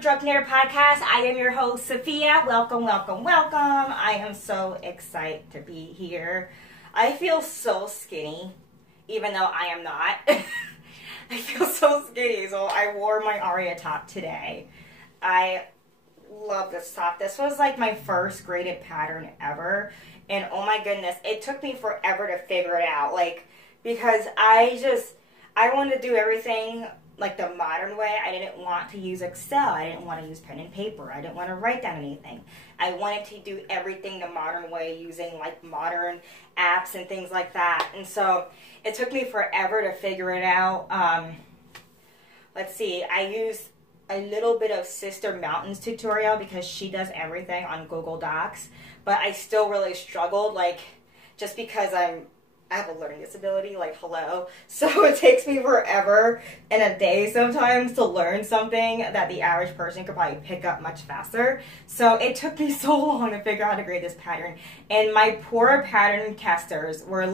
Drug Nerd Podcast. I am your host, Sophia. Welcome, welcome, welcome. I am so excited to be here. I feel so skinny, even though I am not. I feel so skinny, so I wore my Aria top today. I love this top. This was like my first graded pattern ever, and oh my goodness, it took me forever to figure it out, because I wanted to do everything like the modern way. I didn't want to use Excel. I didn't want to use pen and paper. I didn't want to write down anything. I wanted to do everything the modern way using like modern apps and things like that. And so it took me forever to figure it out. Let's see. I used a little bit of Sister Mountain's tutorial because she does everything on Google Docs. But I still really struggled, just because I have a learning disability, hello. So it takes me forever in a day sometimes to learn something that the average person could probably pick up much faster. So it took me so long to figure out how to grade this pattern. And my poor pattern testers were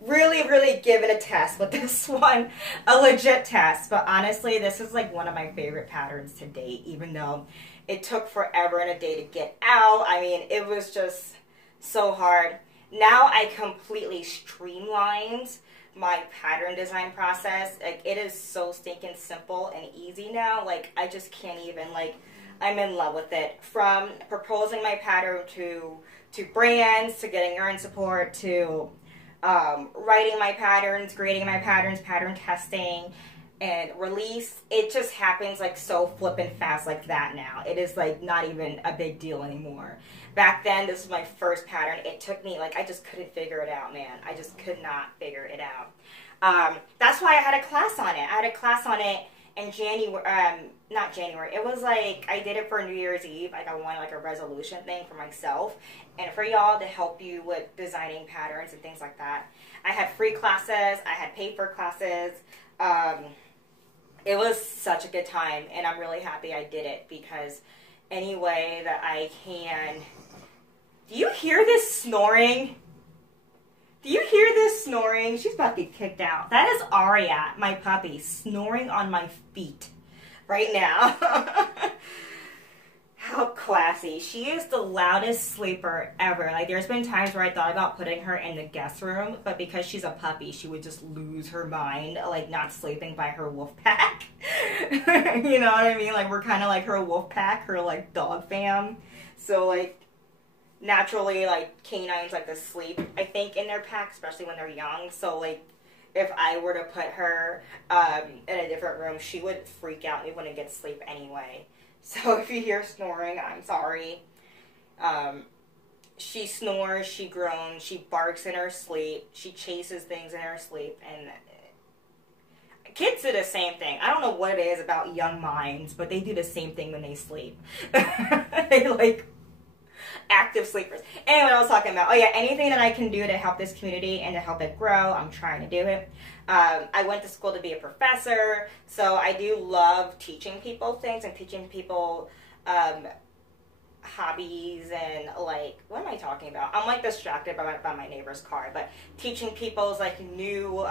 really giving a test with this one, a legit test. But honestly, this is one of my favorite patterns to date, even though it took forever and a day to get out. I mean, it was just so hard. Now I completely streamlined my pattern design process. It is so stinking simple and easy now. I just can't even, I'm in love with it. From proposing my pattern to brands, to getting earn support, to writing my patterns, grading my patterns, pattern testing, and release. It just happens so flippin' fast like that now. It is not even a big deal anymore. Back then, this was my first pattern. It took me, I just couldn't figure it out, man. I just could not figure it out. That's why I had a class on it. I had a class on it in January, not January. It was I did it for New Year's Eve. I wanted a resolution thing for myself and for y'all to help you with designing patterns and things like that. I had free classes. I had paid for classes. It was such a good time, and I'm really happy I did it because any way that I can... Do you hear this snoring? Do you hear this snoring? She's about to be kicked out. That is Aria, my puppy, snoring on my feet right now. How classy. She is the loudest sleeper ever. There's been times where I thought about putting her in the guest room, but because she's a puppy, she would just lose her mind, not sleeping by her wolf pack. You know what I mean? We're kind of like her wolf pack, her, dog fam. So, naturally, canines like to sleep, I think, in their pack, especially when they're young. So, if I were to put her in a different room, she would freak out and wouldn't get sleep anyway. So if you hear snoring, I'm sorry. She snores, she groans, she barks in her sleep, she chases things in her sleep, and kids do the same thing. I don't know what it is about young minds, but they do the same thing when they sleep. They active sleepers. Anyway, I was talking about, anything that I can do to help this community and to help it grow, I'm trying to do it. I went to school to be a professor, so I do love teaching people things and teaching people hobbies and what am I talking about? I'm distracted by my neighbor's car, but teaching people's new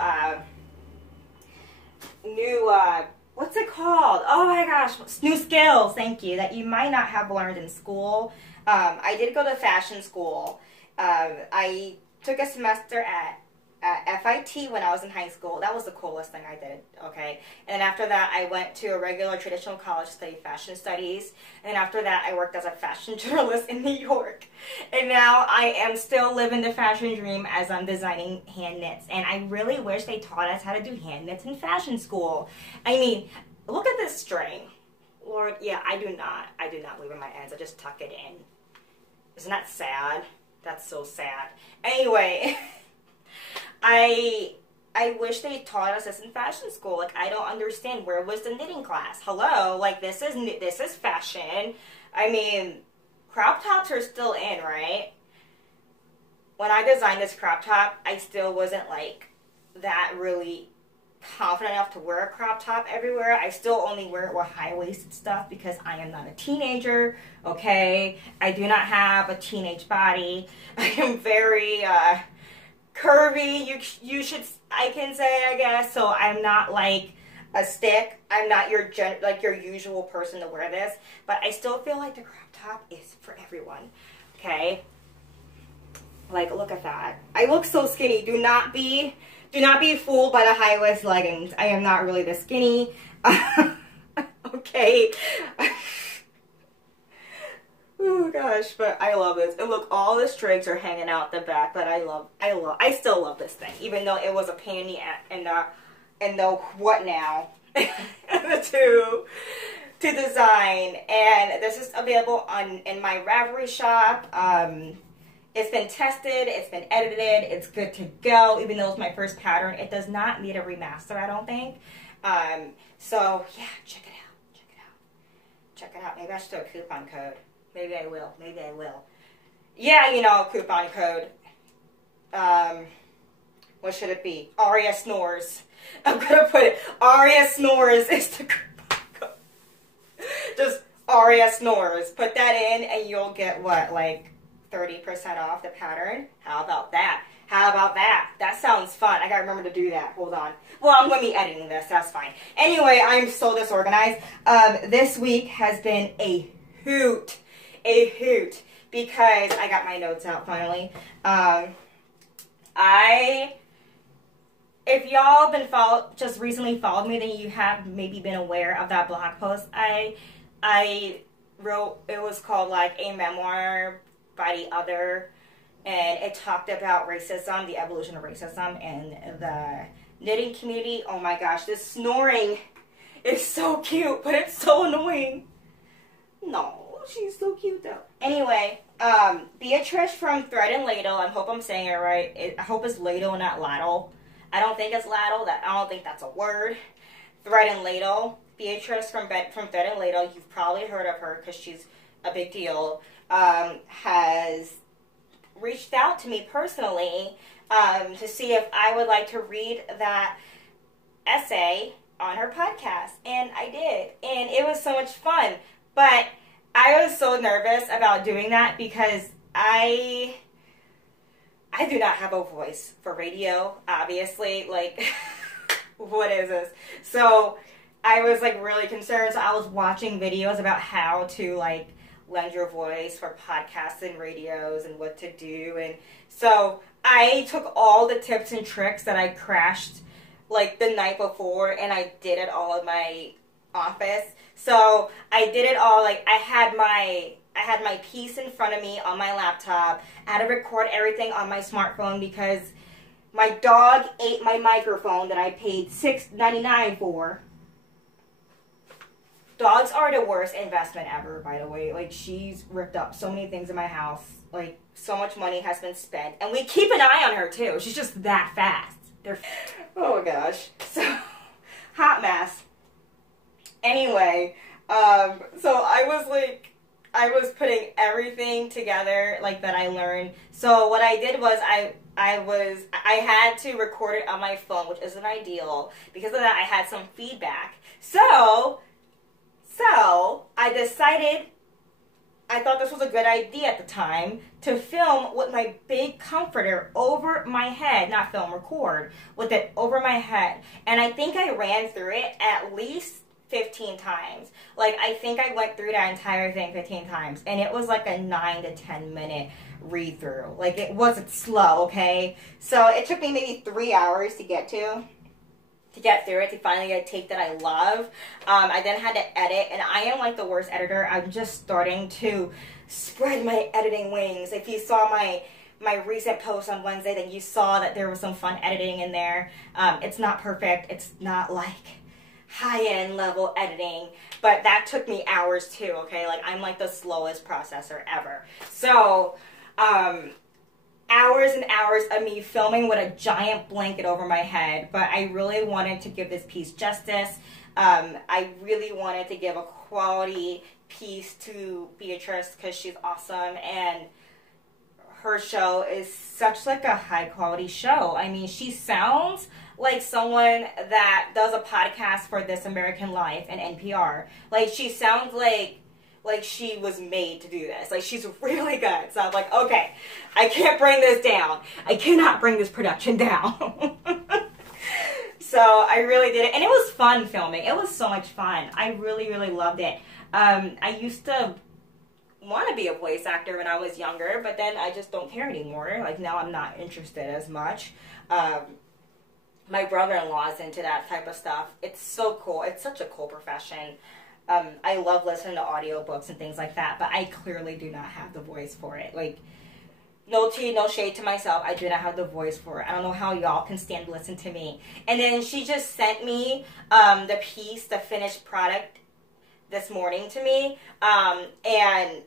what's it called? Oh my gosh, new skills, thank you, that you might not have learned in school. I did go to fashion school. I took a semester at FIT when I was in high school. That was the coolest thing I did, okay? And then after that, I went to a regular traditional college to study fashion studies. And after that, I worked as a fashion journalist in New York. And now I am still living the fashion dream as I'm designing hand knits. And I really wish they taught us how to do hand knits in fashion school. I mean, look at this string. Lord, yeah, I do not leave in my ends. I just tuck it in. Isn't that sad? That's so sad. Anyway, I wish they taught us this in fashion school. I don't understand. Where was the knitting class? Hello? this is fashion. I mean, crop tops are still in, right? When I designed this crop top, I still wasn't that really confident enough to wear a crop top everywhere. I still only wear it with high-waisted stuff because I am not a teenager, okay? I do not have a teenage body. I am very curvy, you should, I can say, I guess. So I'm not a stick. I'm not your your usual person to wear this, but I still feel like the crop top is for everyone. Okay, like look at that. I look so skinny. Do not be fooled by the high waist leggings. I am not really this skinny. Okay. Oh gosh, but I love this. And look, all the strings are hanging out the back, but I still love this thing, even though it was a pain in the what now to design. And this is available in my Ravelry shop. It's been tested, it's been edited, it's good to go. Even though it's my first pattern, it does not need a remaster, I don't think. So yeah, check it out. Maybe I should do a coupon code. Maybe I will. Yeah, you know, coupon code. What should it be? Aria Snores. I'm gonna put it. Aria Snores is the coupon code. Just Aria Snores. Put that in and you'll get what, like 30% off the pattern? How about that? That sounds fun. I gotta remember to do that. Hold on. Well, I'm gonna be editing this. That's fine. Anyway, I'm so disorganized. This week has been a hoot. Because I got my notes out finally. If y'all been just recently followed me, then you have maybe been aware of that blog post I wrote. It was called like a memoir by the other, and it talked about racism, the evolution of racism in the knitting community. Oh my gosh, this snoring is so cute, but it's so annoying. No, she's so cute though. Anyway, Beatrice from Thread and Ladle, I hope I'm saying it right. I hope it's Ladle, not Ladle. I don't think it's Ladle. I don't think that's a word. Thread and Ladle. Beatrice from Thread and Ladle, you've probably heard of her because she's a big deal, has reached out to me personally to see if I would like to read that essay on her podcast. And I did. And it was so much fun. But I was so nervous about doing that because I do not have a voice for radio, obviously. Like, what is this? So I was like really concerned. So I was watching videos about how to like lend your voice for podcasts and radios and what to do. And so I took all the tips and tricks that I crashed like the night before, and I did it all in my office. So I did it all, like I had my piece in front of me on my laptop. I had to record everything on my smartphone because my dog ate my microphone that I paid $6.99 for. Dogs are the worst investment ever, by the way. Like, she's ripped up so many things in my house. Like, so much money has been spent. And we keep an eye on her, too. She's just that fast. Oh, my gosh. So, hot mess. Anyway, so I was putting everything together, like, that I learned. So, what I did was I had to record it on my phone, which isn't ideal. Because of that, I had some feedback. So I decided, I thought this was a good idea at the time, to film with my big comforter over my head, not film, record, with it over my head. And I think I ran through it at least 15 times. Like, I think I went through that entire thing 15 times. And it was like a 9 to 10 minute read through. Like, it wasn't slow, okay? So it took me maybe 3 hours to get through it, to finally get a take that I love. I then had to edit, and I am like the worst editor. I'm just starting to spread my editing wings. If you saw my recent post on Wednesday, then you saw that there was some fun editing in there. It's not perfect. It's not like high-end level editing, but that took me hours too, okay? Like, I'm like the slowest processor ever. So, hours and hours of me filming with a giant blanket over my head, but I really wanted to give this piece justice. I really wanted to give a quality piece to Beatrice because she's awesome, and her show is such like a high quality show. I mean, she sounds like someone that does a podcast for This American Life and NPR. Like, she sounds like she was made to do this. Like, she's really good. So I was like, okay, I can't bring this down. I cannot bring this production down. So I really did it. And it was fun filming. It was so much fun. I really, really loved it. I used to want to be a voice actor when I was younger, but then I just don't care anymore. Like, now I'm not interested as much. My brother-in-law is into that type of stuff. It's so cool. It's such a cool profession. I love listening to audiobooks and things like that, but I clearly do not have the voice for it. Like, no tea, no shade to myself. I do not have the voice for it. I don't know how y'all can stand to listen to me. And then she just sent me the piece, the finished product this morning to me. And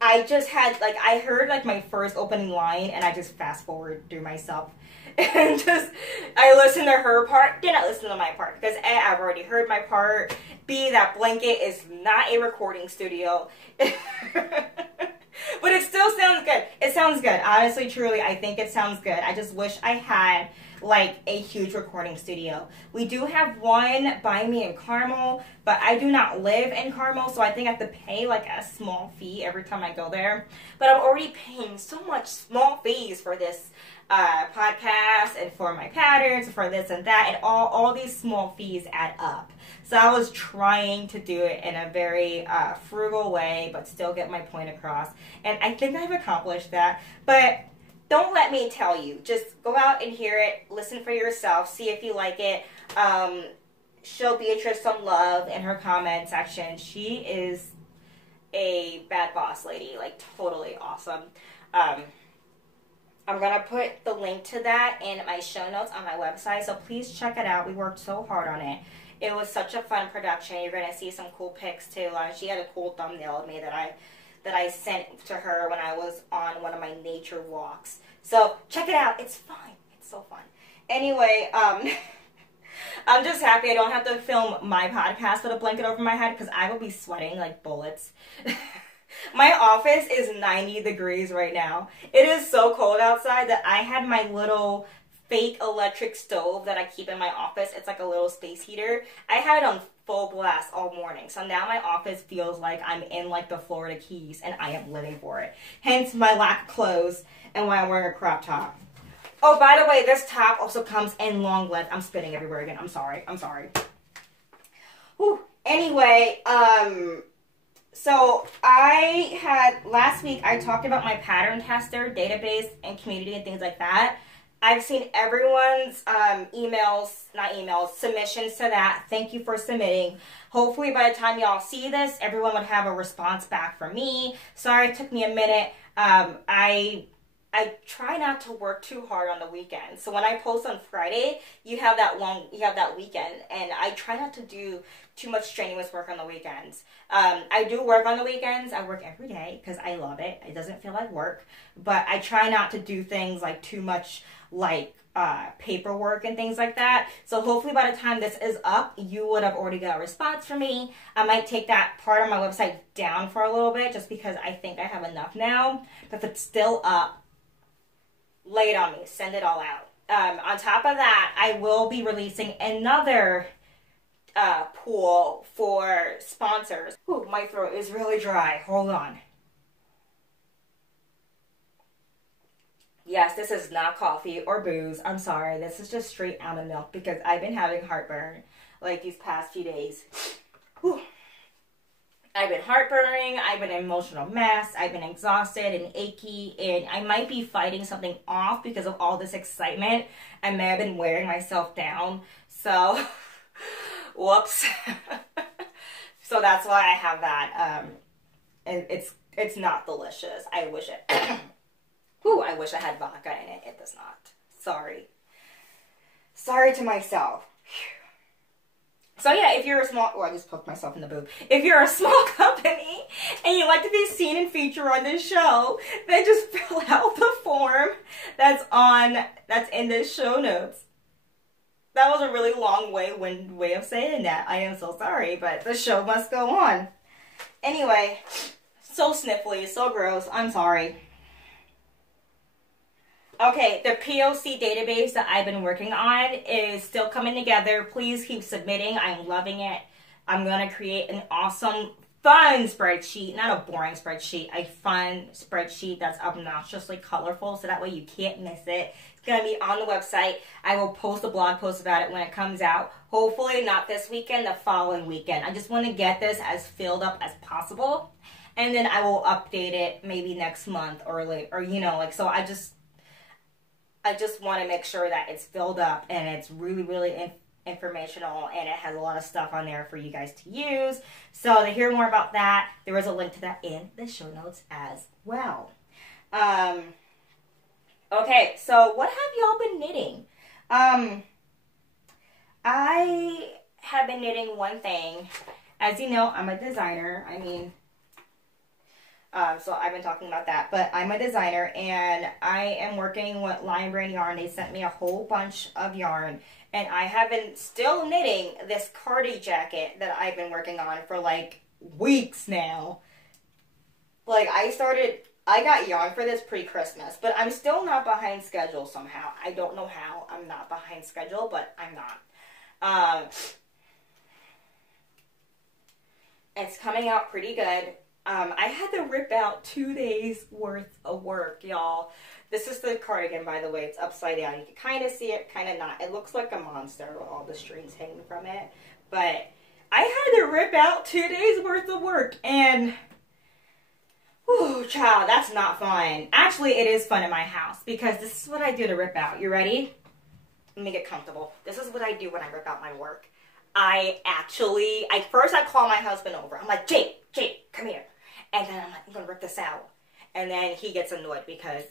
I just had, like, I heard, like, my first opening line, and I just fast forward through myself. And just, I listened to her part, did not listen to my part, because A, I've already heard my part, B, that blanket is not a recording studio, but it still sounds good. It sounds good. Honestly, truly, I think it sounds good. I just wish I had, like, a huge recording studio. We do have one by me in Carmel, but I do not live in Carmel, so I think I have to pay, like, a small fee every time I go there. But I'm already paying so much small fees for this podcast and for my patterns, and for this and that, and all these small fees add up. So I was trying to do it in a very frugal way, but still get my point across. And I think I've accomplished that. But don't let me tell you. Just go out and hear it. Listen for yourself. See if you like it. Show Beatrice some love in her comment section. She is a bad boss lady. Like, totally awesome. I'm going to put the link to that in my show notes on my website. So please check it out. We worked so hard on it. It was such a fun production. You're going to see some cool pics too. She had a cool thumbnail of me that I sent to her when I was on one of my nature walks. So check it out. It's fun. It's so fun. Anyway, I'm just happy I don't have to film my podcast with a blanket over my head, because I will be sweating like bullets. My office is 90 degrees right now. It is so cold outside that I had my little fake electric stove that I keep in my office. It's like a little space heater. I had it on full blast all morning. So now my office feels like I'm in, like, the Florida Keys, and I am living for it. Hence my lack of clothes and why I'm wearing a crop top. Oh, by the way, this top also comes in long length. I'm spitting everywhere again. I'm sorry. Whew. Anyway, so last week I talked about my pattern tester, database, and community and things like that. I've seen everyone's submissions to that. Thank you for submitting. Hopefully by the time y'all see this, everyone would have a response back from me. Sorry it took me a minute. I try not to work too hard on the weekend. So when I post on Friday, you have that weekend, and I try not to do too much strenuous work on the weekends. I do work on the weekends. I work every day because I love it. It doesn't feel like work, but I try not to do things like too much, like paperwork and things like that. So hopefully by the time this is up, you would have already got a response from me. I might take that part of my website down for a little bit just because I think I have enough now. But if it's still up, lay it on me. Send it all out. On top of that, I will be releasing another pool for sponsors. Ooh, my throat is really dry. Hold on. Yes, this is not coffee or booze. I'm sorry. This is just straight almond milk because I've been having heartburn like these past few days. Whew. I've been heartburning. I've been an emotional mess. I've been exhausted and achy, and I might be fighting something off because of all this excitement. I may have been wearing myself down. So, whoops. So that's why I have that. And it's not delicious. I wish it. Whew, I wish I had vodka in it. It does not. Sorry. Sorry to myself. So yeah, if you're a small, I just poked myself in the boob. If you're a small company and you like to be seen and featured on this show, then just fill out the form that's in the show notes. That was a really long way of saying that. I am so sorry, but the show must go on. Anyway, so sniffly, so gross. I'm sorry. Okay, the POC database that I've been working on is still coming together. Please keep submitting. I'm loving it. I'm going to create an awesome fun spreadsheet, not a boring spreadsheet, a fun spreadsheet that's obnoxiously colorful, so that way you can't miss it. It's going to be on the website. I will post a blog post about it when it comes out. Hopefully not this weekend, the following weekend. I just want to get this as filled up as possible, and then I will update it maybe next month or later, or you know, like, so I just want to make sure that it's filled up and it's really, really informational, and it has a lot of stuff on there for you guys to use. So to hear more about that, there is a link to that in the show notes as well. Okay, so what have y'all been knitting? I have been knitting one thing. As you know, I'm a designer. I mean, so I've been talking about that, but I'm a designer, and I am working with Lion Brand Yarn. They sent me a whole bunch of yarn, and I have been still knitting this cardi jacket that I've been working on for like weeks now. Like, I got yarn for this pre-Christmas, but I'm still not behind schedule somehow. I don't know how I'm not behind schedule, but I'm not. It's coming out pretty good. I had to rip out 2 days worth of work, y'all. This is the cardigan, by the way. It's upside down. You can kind of see it, kind of not. It looks like a monster with all the strings hanging from it. But I had to rip out 2 days worth of work, and whew, child, that's not fun. Actually, it is fun in my house, because this is what I do to rip out. You ready? Let me get comfortable. This is what I do when I rip out my work. First I call my husband over. I'm like, Jake, come here. And then I'm like, I'm going to rip this out. And then he gets annoyed because,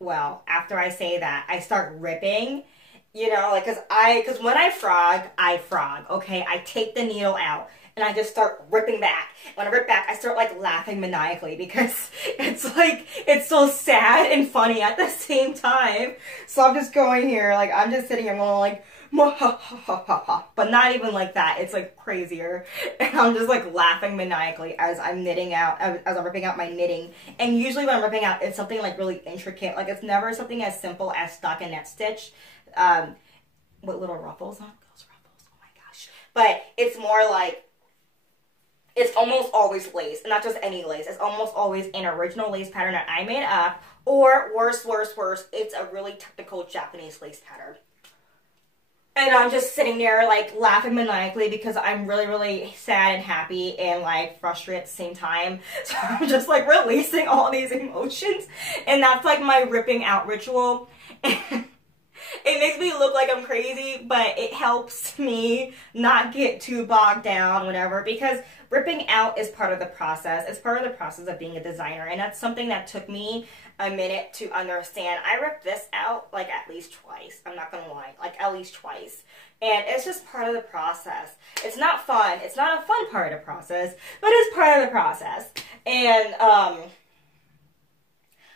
well, after I say that, I start ripping, you know, like, because when I frog, okay? I take the needle out and I just start ripping back. When I rip back, I start, like, laughing maniacally because it's, like, it's so sad and funny at the same time. So I'm just going here, like, I'm just sitting here going, like, but not even like that. It's like crazier, and I'm just like laughing maniacally as I'm knitting out, as I'm ripping out my knitting. And usually when I'm ripping out, it's something like really intricate. Like, it's never something as simple as stockinette stitch with little ruffles on those ruffles. Oh my gosh! But it's more like, it's almost always lace, and not just any lace. It's almost always an original lace pattern that I made up, or worse, it's a really technical Japanese lace pattern. And I'm just sitting there, like, laughing maniacally because I'm really, really sad and happy and, like, frustrated at the same time. So I'm just, like, releasing all these emotions. And that's, like, my ripping out ritual. And it makes me look like I'm crazy, but it helps me not get too bogged down, whatever. Because ripping out is part of the process. It's part of the process of being a designer. And that's something that took me a minute to understand. I ripped this out like at least twice. I'm not gonna lie, like at least twice. And it's just part of the process. It's not fun. It's not a fun part of the process, but it's part of the process. And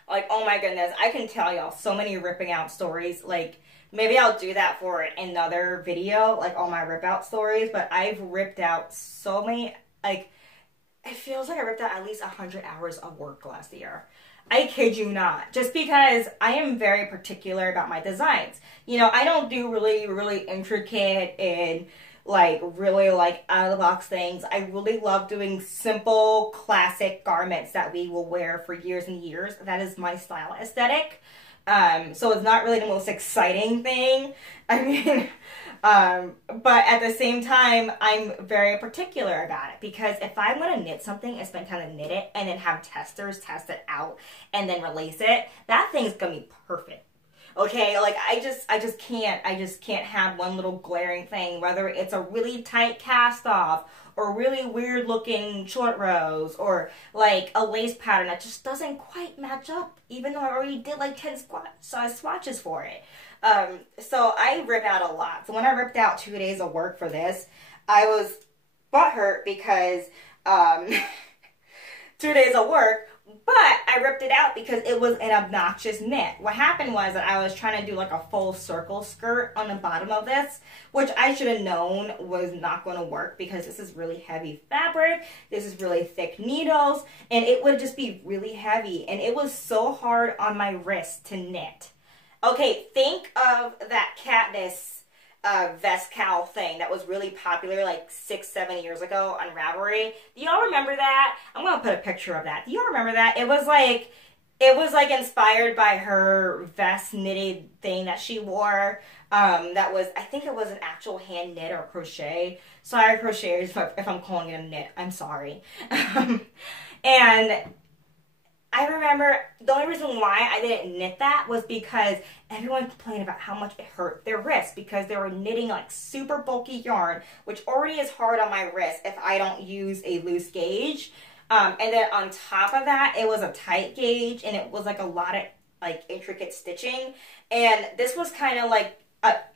like, oh my goodness, I can tell y'all so many ripping out stories. Like, maybe I'll do that for another video, like all my rip out stories. But I've ripped out so many, like, it feels like I ripped out at least 100 hours of work last year. I kid you not. Just because I am very particular about my designs. You know, I don't do really, really intricate and like really like out of the box things. I really love doing simple, classic garments that we will wear for years and years. That is my style aesthetic. So it's not really the most exciting thing. I mean, but at the same time, I'm very particular about it, because if I'm going to knit something and spend time to knit it and then have testers test it out and then release it, that thing's going to be perfect. Okay, like I just can't have one little glaring thing, whether it's a really tight cast off or really weird looking short rows or like a lace pattern that just doesn't quite match up, even though I already did like 10 swatches for it. So I rip out a lot. So when I ripped out 2 days of work for this, I was butthurt because 2 days of work, but I ripped it out because it was an obnoxious knit. What happened was that I was trying to do like a full circle skirt on the bottom of this, which I should have known was not going to work because this is really heavy fabric. This is really thick needles, and it would just be really heavy. And it was so hard on my wrist to knit. Okay, think of that Katniss vest cowl thing that was really popular like 6-7 years ago on Ravelry. Do y'all remember that? I'm gonna put a picture of that. Do y'all remember that? It was like inspired by her vest knitted thing that she wore. That was, I think it was an actual hand knit or crochet. Sorry, crocheters, if I'm calling it a knit. I'm sorry. And I remember the only reason why I didn't knit that was because everyone complained about how much it hurt their wrist because they were knitting like super bulky yarn, which already is hard on my wrist if I don't use a loose gauge. And then on top of that, it was a tight gauge and it was like a lot of like intricate stitching. And this was kind of like,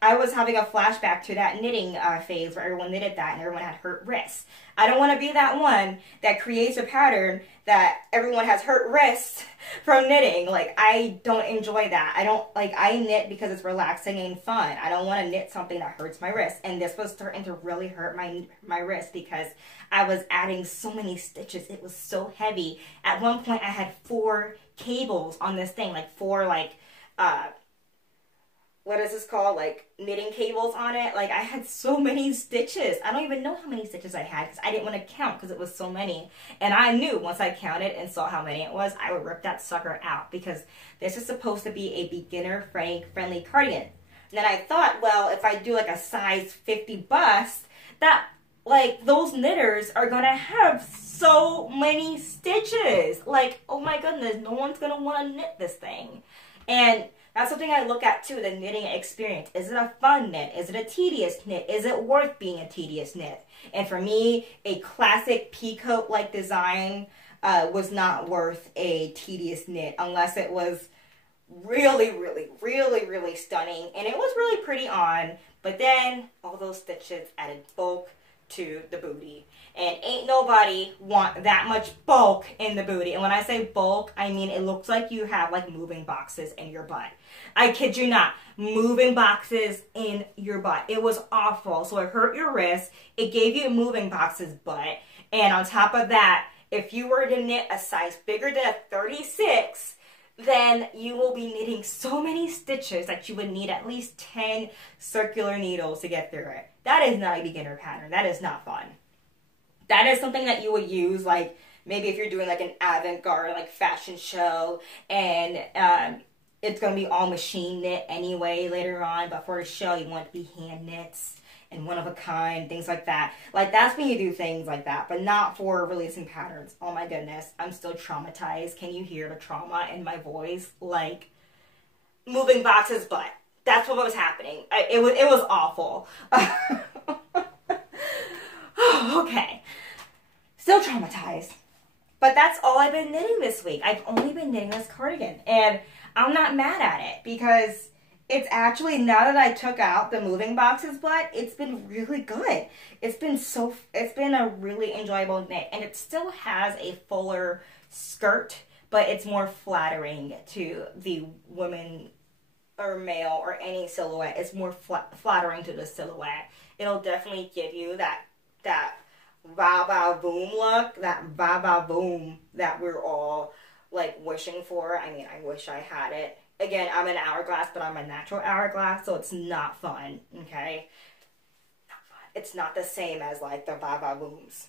I was having a flashback to that knitting phase where everyone knitted that and everyone had hurt wrists. I don't want to be that one that creates a pattern that everyone has hurt wrists from knitting. Like, I don't enjoy that. I knit because it's relaxing and fun. I don't want to knit something that hurts my wrist. And this was starting to really hurt my wrist because I was adding so many stitches. It was so heavy. At one point, I had 4 cables on this thing, like 4, what is this called? Like knitting cables on it. Like I had so many stitches. I don't even know how many stitches I had because I didn't want to count because it was so many. And I knew once I counted and saw how many it was, I would rip that sucker out because this is supposed to be a beginner friendly cardigan. And then I thought, well, if I do like a size 50 bust, that like those knitters are gonna have so many stitches. Like, oh my goodness, no one's gonna want to knit this thing. And that's something I look at too, the knitting experience. Is it a fun knit? Is it a tedious knit? Is it worth being a tedious knit? And for me, a classic peacoat-like design was not worth a tedious knit unless it was really, really, really, really stunning. And it was really pretty on, but then all those stitches added bulk to the booty. And ain't nobody want that much bulk in the booty. And when I say bulk, I mean it looks like you have like moving boxes in your butt. I kid you not. Moving boxes in your butt. It was awful. So it hurt your wrist. It gave you a moving boxes butt. And on top of that, if you were to knit a size bigger than a 36, then you will be knitting so many stitches that you would need at least 10 circular needles to get through it. That is not a beginner pattern. That is not fun. That is something that you would use like maybe if you're doing like an avant-garde like fashion show and it's going to be all machine knit anyway later on, but for a show you want it to be hand knits and one of a kind, things like that. Like that's when you do things like that, but not for releasing patterns. Oh my goodness, I'm still traumatized. Can you hear the trauma in my voice? Like moving boxes butt. That's what was happening. It was awful. Okay. Still traumatized. But that's all I've been knitting this week. I've only been knitting this cardigan. And I'm not mad at it because it's actually, now that I took out the moving boxes butt, it's been really good. It's been a really enjoyable knit. And it still has a fuller skirt, but it's more flattering to the women or male or any silhouette. It's more flattering to the silhouette. It'll definitely give you that va-va-voom look, that va-va-voom that we're all like wishing for. I mean, I wish I had it. Again, I'm an hourglass, but I'm a natural hourglass, so it's not fun, okay? Not fun. It's not the same as like the va-va-vooms.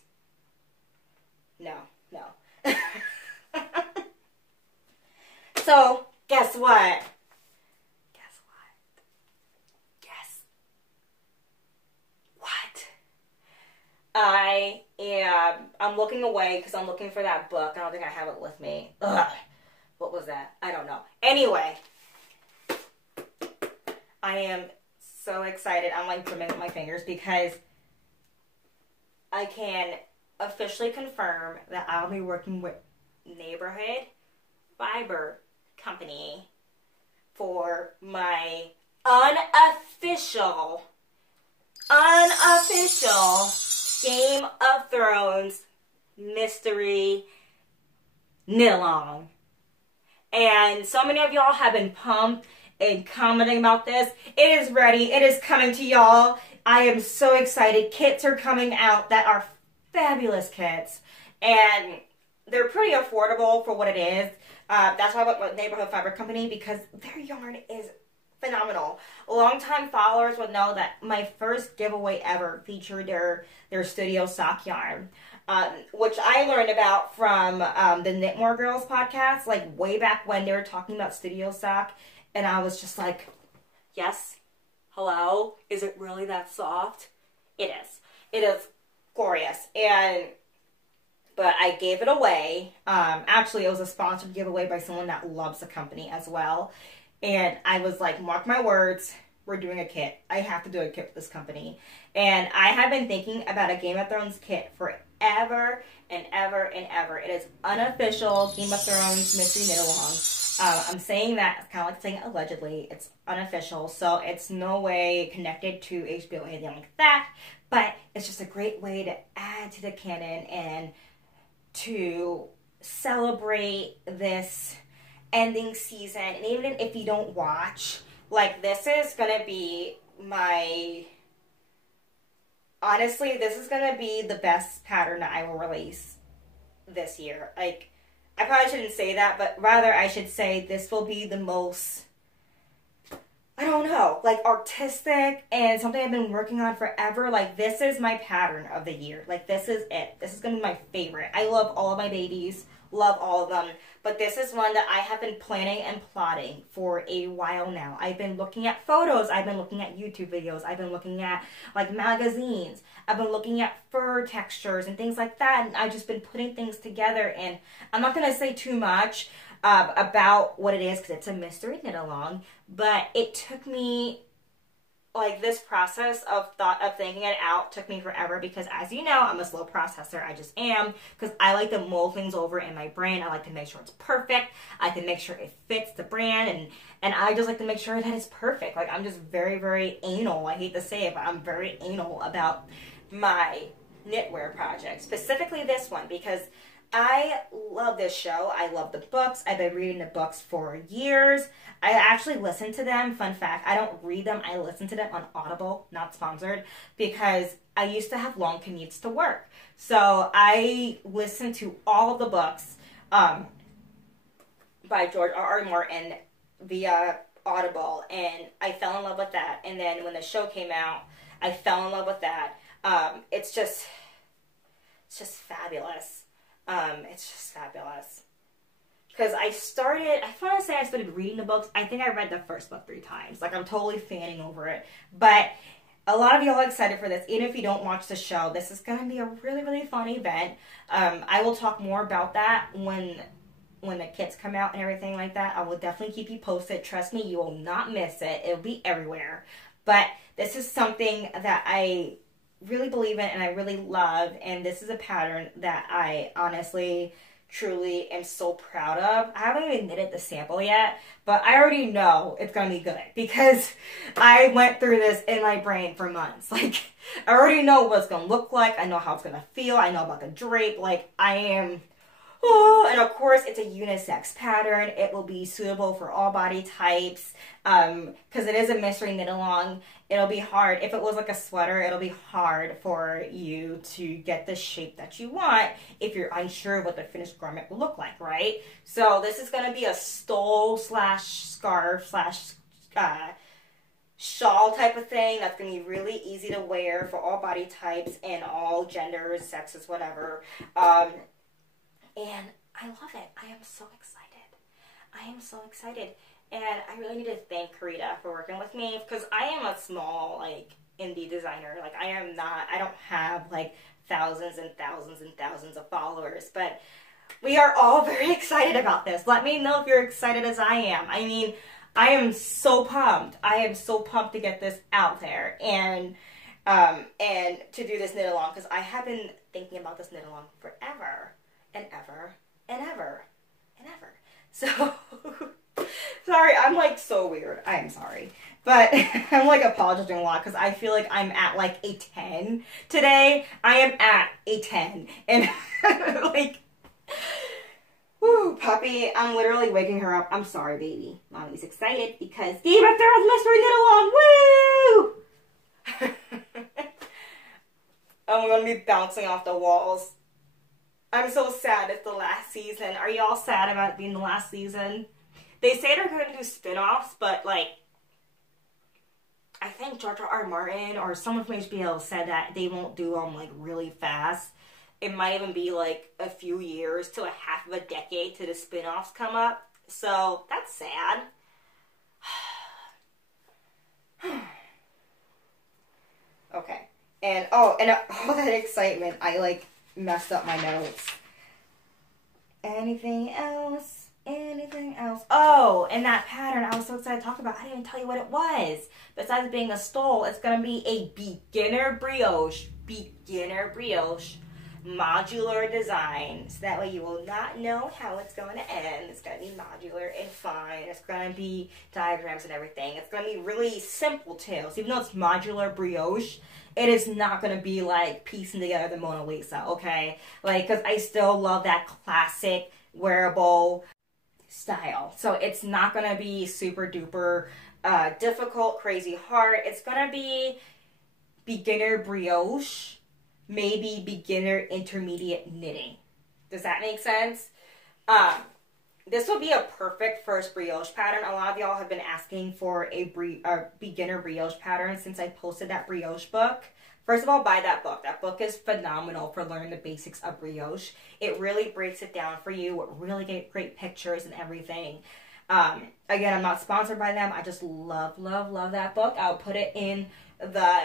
No. So, guess what? I'm looking away because I'm looking for that book. I don't think I have it with me. Ugh. What was that? I don't know. Anyway, I am so excited. I'm like drumming with my fingers because I can officially confirm that I'll be working with Neighborhood Fiber Company for my unofficial Game of Thrones mystery knit-along. And so many of y'all have been pumped and commenting about this. It is ready. It is coming to y'all. I am so excited. Kits are coming out that are fabulous kits. And they're pretty affordable for what it is. That's why I went with Neighborhood Fiber Company because their yarn is phenomenal. Longtime followers would know that my first giveaway ever featured their studio sock yarn, which I learned about from the Knitmore Girls podcast, like way back when they were talking about studio sock, and I was just like, yes, hello, is it really that soft? It is. It is glorious, but I gave it away. Actually, it was a sponsored giveaway by someone that loves the company as well. And I was like, mark my words, we're doing a kit. I have to do a kit with this company. And I have been thinking about a Game of Thrones kit forever and ever and ever. It is unofficial Game of Thrones mystery knit-along. I'm saying that, it's kind of like saying allegedly. It's unofficial, so it's no way connected to HBO or anything like that. But it's just a great way to add to the canon and to celebrate this ending season. And even if you don't watch, like, this is gonna be honestly, this is gonna be the best pattern that I will release this year. Like, I probably shouldn't say that, but rather I should say this will be the most, I don't know, like, artistic and something I've been working on forever. Like, this is my pattern of the year. Like, this is it. This is gonna be my favorite. I love all of my babies. Love all of them. But this is one that I have been planning and plotting for a while now. I've been looking at photos. I've been looking at YouTube videos. I've been looking at, like, magazines. I've been looking at fur textures and things like that. And I've just been putting things together. And I'm not going to say too much about what it is because it's a mystery knit-along. But it took me, like, this process of thinking it out took me forever because, as you know, I'm a slow processor. I just am, because I like to mull things over in my brain. I like to make sure it's perfect. I can make sure it fits the brand, and I just like to make sure that it's perfect. Like, I'm just very, very anal. I hate to say it, but I'm very anal about my knitwear project, specifically this one, because I love this show. I love the books. I've been reading the books for years. I actually listen to them. Fun fact, I don't read them. I listen to them on Audible, not sponsored, because I used to have long commutes to work. So I listened to all of the books by George R.R. Martin via Audible, and I fell in love with that. And then when the show came out, I fell in love with that. It's just fabulous. It's just fabulous. Because I want to say I started reading the books. I think I read the first book 3 times. Like, I'm totally fanning over it. But a lot of y'all are excited for this. Even if you don't watch the show, this is going to be a really, really fun event. I will talk more about that when the kits come out and everything like that. I will definitely keep you posted. Trust me, you will not miss it. It'll be everywhere. But this is something that I really believe in and I really love, and this is a pattern that I honestly, truly am so proud of. I haven't even knitted the sample yet, but I already know it's gonna be good because I went through this in my brain for months. Like, I already know what it's gonna look like. I know how it's gonna feel. I know about the drape. Like, and of course, it's a unisex pattern. It will be suitable for all body types because it is a mystery knit-along. It'll be hard. If it was like a sweater, it'll be hard for you to get the shape that you want if you're unsure what the finished garment will look like, right? So this is going to be a stole / scarf / shawl type of thing that's going to be really easy to wear for all body types and all genders, sexes, whatever. And I love it. I am so excited. I am so excited. And I really need to thank Karita for working with me because I am a small, like, indie designer. Like, I don't have, like, thousands and thousands and thousands of followers. But we are all very excited about this. Let me know if you're excited as I am. I mean, I am so pumped. I am so pumped to get this out there and to do this knit-along because I have been thinking about this knit-along forever. And ever, and ever, and ever. So, sorry, I'm, like, so weird. I am sorry. But I'm, like, apologizing a lot because I feel like I'm at, like, a 10 today. I am at a 10. And, like, whoo, puppy, I'm literally waking her up. I'm sorry, baby. Mommy's excited because Game of Thrones mystery knit-along. Woo! I'm going to be bouncing off the walls. I'm so sad it's the last season. Are y'all sad about it being the last season? They say they're going to do spin-offs, but, like, I think George R. Martin or someone from HBO said that they won't do them like really fast. It might even be like a few years to a half of a decade to the spin-offs come up. So that's sad. Okay. And all that excitement, I like messed up my notes. Anything else? Anything else? Oh, and that pattern I was so excited to talk about. I didn't even tell you what it was. Besides being a stole, it's going to be a beginner brioche modular design. So that way you will not know how it's going to end. It's going to be modular and fine. It's going to be diagrams and everything. It's going to be really simple too. So even though it's modular brioche, it is not going to be like piecing together the Mona Lisa, okay? Like, because I still love that classic wearable style. So it's not going to be super duper difficult, crazy hard. It's going to be beginner brioche, maybe beginner intermediate knitting. Does that make sense? This will be a perfect first brioche pattern. A lot of y'all have been asking for a beginner brioche pattern since I posted that brioche book. First of all, buy that book. That book is phenomenal for learning the basics of brioche. It really breaks it down for you with really great pictures and everything. Again, I'm not sponsored by them. I just love, love, love that book. I'll put it in the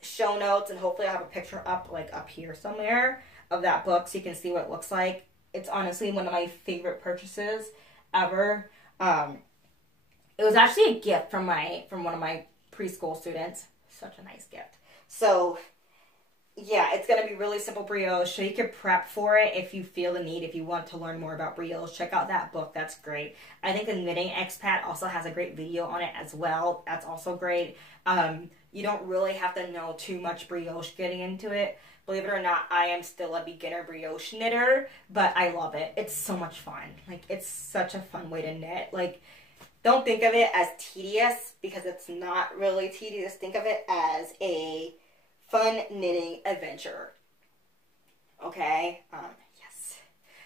show notes, and hopefully I'll have a picture up here somewhere of that book so you can see what it looks like. It's honestly one of my favorite purchases ever. It was actually a gift from one of my preschool students. Such a nice gift. So yeah, it's going to be really simple brioche, so you can prep for it if you feel the need, if you want to learn more about brioche. Check out that book. That's great. I think the Knitting Expat also has a great video on it as well. That's also great. You don't really have to know too much brioche getting into it. Believe it or not, I am still a beginner brioche knitter, but I love it. It's so much fun. Like, it's such a fun way to knit. Like, don't think of it as tedious, because it's not really tedious. Think of it as a fun knitting adventure. Okay? Yes.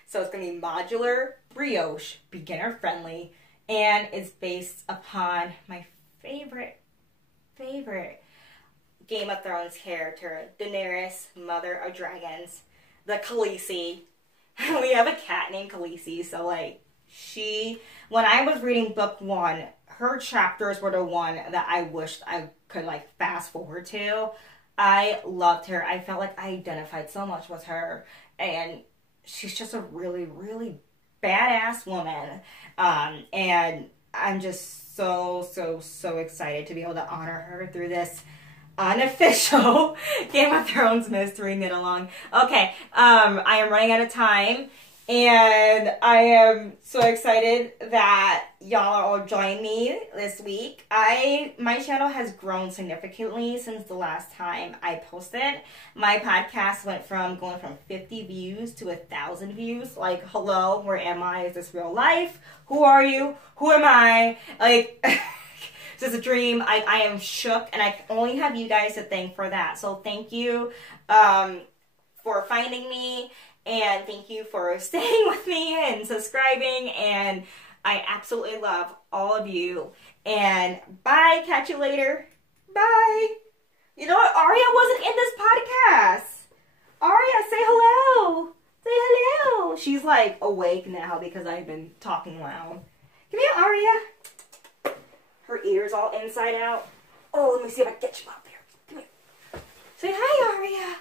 So it's going to be modular, brioche, beginner friendly, and it's based upon my favorite Game of Thrones character, Daenerys, Mother of Dragons, the Khaleesi. We have a cat named Khaleesi, so like, when I was reading book 1, her chapters were the one that I wished I could like fast forward to. I loved her. I felt like I identified so much with her, and she's just a really, really badass woman. And I'm just so excited to be able to honor her through this unofficial Game of Thrones mystery knit along. Okay, I am running out of time, and I am so excited that y'all will join me this week. My channel has grown significantly since the last time I posted. My podcast went from going from 50 views to 1,000 views. Like, hello, where am I? Is this real life? Who are you? Who am I? Like, it's a dream. I am shook, and I only have you guys to thank for that. So thank you for finding me, and thank you for staying with me and subscribing, and I absolutely love all of you. And bye. Catch you later. Bye. You know what? Aria wasn't in this podcast. Aria, say hello. Say hello. She's like awake now because I've been talking loud. Come here, Aria. Her ears all inside out. Oh, let me see if I can get you up here. Come here. Say hi, Aria.